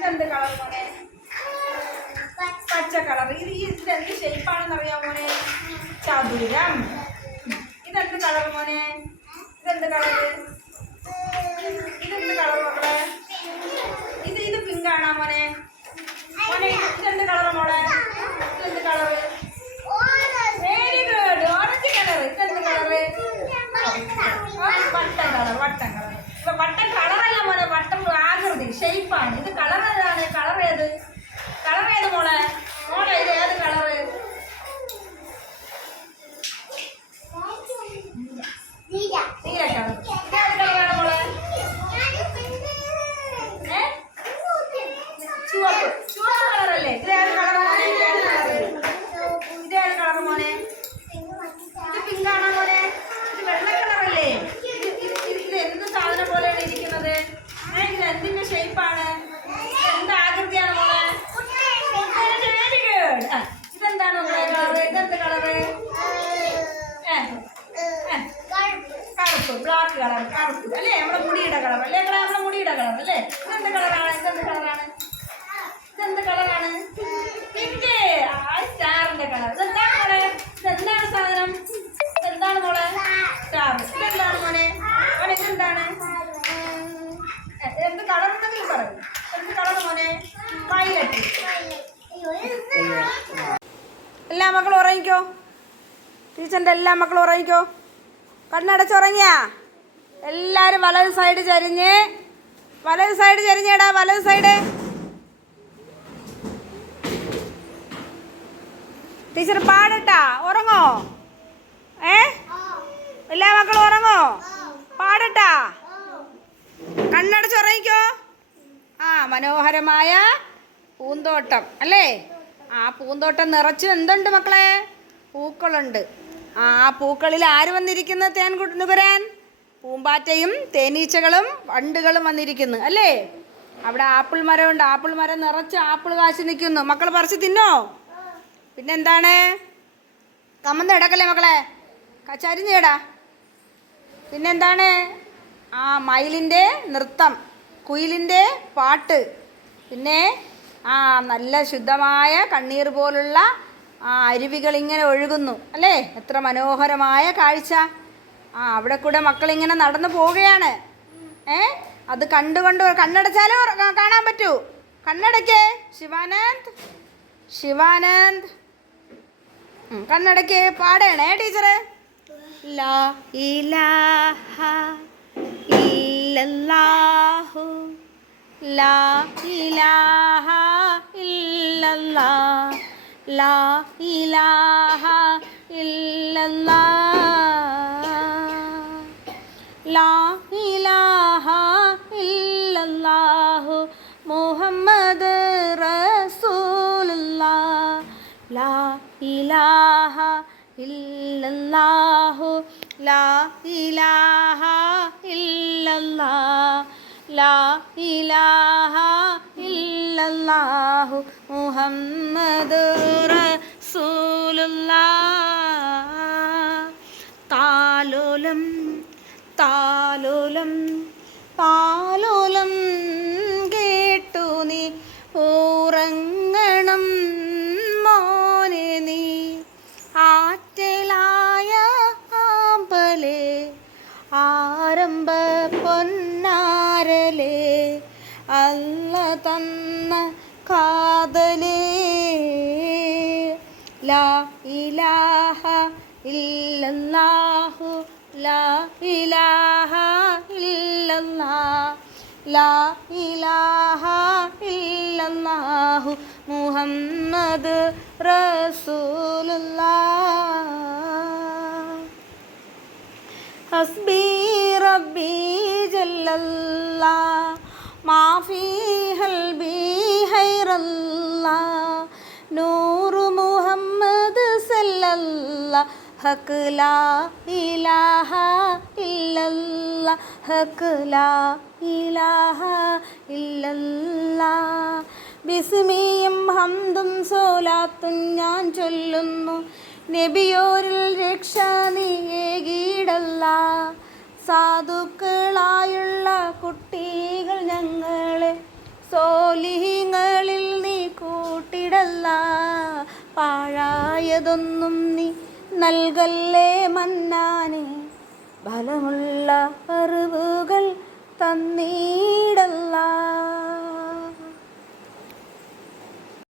ഇതെന്ത് കളർ മോനെ? പച്ച കളർ. ഇതെന്ത് ഷേപ്പാണെന്ന് അറിയാമോ മോനെ? ചതുരം. ഇതെന്ത് കളർ മോനെ? ഇതെന്ത് കളറ്? ഇതെന്ത് കളർ മക്കളെ? ഇത് പിങ്ക് ആണോ മോനെ? മോനെ ഇതെന്ത് കളറ് മോളെ? ഇതെന്ത് colour? Very good, orange colour. ഇതെന്ത് കളറ്? വട്ടം കളർ. വട്ടം കളർ. ഇപ്പൊ വട്ടം കളറല്ല മോനെ, വട്ടം ആകൃതി ഷേപ്പാണ്. ഇത് കളർ ഏതാണ്? കളർ ഏത്? കളർ ഏത് മോളെ? മോളെ ഇത് ഏത് കളറ്? നീല കളർ. ഇതേത് കളറാണ് മോളെ? ചുവപ്പ്. ചുവപ്പ് കളറല്ലേ? ഇതേത് കളർ മോനെ? ഇതേത് കളർ മോനെ? ഇത് പിങ്ക് ആണോ മോനെ? ഇത് വെള്ള കളറല്ലേ? ഇത് എന്ത് സാധനം പോലെയാണ് ഇരിക്കുന്നത്? ഇത് എന്തിന്റെ ഷേപ്പാണ്? എന്ത് ആകൃതിയാണ് മോളെ? Very good. ഇതെന്താണ് മോളെ കളറ്? ഇതെന്ത് കളറ്? കറുപ്പ്. Black colour. കറുപ്പ് അല്ലേ? നമ്മുടെ മുടിയുടെ കളർ അല്ലേ? നമ്മുടെ മുടിയുടെ കളർ അല്ലേ? ഇതെന്ത് കളറാണ്? ഇതെന്ത് കളറാണ്? ഇതെന്ത് കളറാണ്? പിങ്ക്. സ്റ്റാറിന്റെ കളർ. ഇതെന്താണ് മോളെ? ഇതെന്താണ് സാധനം? ഇതെന്താണ് മോളെ? സ്റ്റാർ. ഇതെന്താണ് മോനെ? മോനെ ഇതെന്താണ്? എന്ത് കളർ ഉണ്ടെങ്കിൽ പറയും. എന്ത് കളർ മോനെ? വയലറ്റ്. എല്ലാ മക്കളും ഉറങ്ങിക്കോ. ടീച്ചറിന്റെ എല്ലാ മക്കളും ഉറങ്ങിക്കോ. കണ്ണടച്ചുറങ്ങിയാ? എല്ലാവരും വലത് സൈഡ് ചരിഞ്ഞ്. വലത് സൈഡ് ചരിഞ്ഞേടാ. വലത് സൈഡ്. ടീച്ചർ പാടട്ടാ? ഉറങ്ങോ? എല്ലാ മക്കളും ഉറങ്ങോ? പാടട്ടാ? കണ്ണടച്ചുറങ്ങിക്കോ. മനോഹരമായ പൂന്തോട്ടം അല്ലേ? പൂന്തോട്ടം നിറച്ചു എന്തുണ്ട് മക്കളെ? പൂക്കളുണ്ട്. ആ പൂക്കളിൽ ആര് വന്നിരിക്കുന്നു? തേൻ നുകരാൻ പൂമ്പാറ്റയും തേനീച്ചകളും വണ്ടുകളും വന്നിരിക്കുന്നു അല്ലേ? അവിടെ ആപ്പിൾ മരമുണ്ട്. ആപ്പിൾ മരം നിറച്ച് ആപ്പിൾ കാശ് നിൽക്കുന്നു. മക്കൾ പറിച്ച് തിന്നോ? പിന്നെന്താണ്? കമന്ന് കിടക്കല്ലേ മക്കളെ? ചരിഞ്ഞേടാ. പിന്നെന്താണ്? മയിലിൻ്റെ നൃത്തം, കുയിലിൻ്റെ പാട്ട്, പിന്നെ നല്ല ശുദ്ധമായ കണ്ണീർ പോലുള്ള അരുവികൾ ഇങ്ങനെ ഒഴുകുന്നു അല്ലേ? എത്ര മനോഹരമായ കാഴ്ച. അവിടെ കൂടെ മക്കളിങ്ങനെ നടന്നു പോവുകയാണ്. അത് കണ്ടുകൊണ്ട് കണ്ണടച്ചാലേ കാണാൻ പറ്റൂ. കണ്ണടയ്ക്കേ ശിവാനന്ദ്. ശിവാനന്ദ് കണ്ണടയ്ക്ക്. പാടണേ ടീച്ചറ്. ലാ ഇലാഹ ഇല്ലല്ലാഹു ലാ ഇലാഹ ഇല്ലല്ലാഹ് ലാ ഇലാഹ ഇല്ലല്ലാഹ് ലാ ഇലാഹ ഇല്ലല്ലാഹു മുഹമ്മദ് റസൂലുള്ളാഹ് ലാ ഇലാഹ ഇല്ലല്ലാഹു ലാ ഇലാഹ ഇല്ലല്ലാഹ് ലാ ഇലാഹ ഇല്ലല്ലാഹു മുഹമ്മദ് റസൂലുള്ളാഹ് താലോലം താലോലം താലോലം കേട്ടു നീ ഉറങ്ങണം മോനെ നീ ആറ്റലായ ആമ്പലേ ആരംഭ പൊന്നാരലേ അല്ല തന്ന കാതലേ ലാ ഇലാഹ ഇല്ലല്ലാഹു ലാ ഇലാഹ ഇല്ലല്ലാഹ് ലാ ഇലാഹ ഇല്ലല്ലാഹു മുഹമ്മദ് റസൂലുള്ളാഹ് ഹസ്ബി റബ്ബി ജല്ലല്ലാഹ് മാഫി ഹൽബി ഹൈറല്ലാഹ് നൂറ് മുഹമ്മദ് സല്ലല്ലാഹ് ഹക്ക് ലാ ഇലാഹ ഇല്ലല്ലാഹ് ഹക്ക് ലാ ഇലാഹ ഇല്ലല്ലാഹ് ബിസ്മിയും ഹംദും സോലാത്തും ഞാൻ ചൊല്ലുന്നു നബിയോരിൽ രക്ഷ നീയേകിടല്ലാഹ് സാധുക്കളായുള്ള കുട്ടികൾ ഞങ്ങളെ സോലിഹി പാഴായതൊന്നും നീ നൽകല്ലേ മന്നാനെ. ബലമുള്ള അറിവുകൾ തന്നീ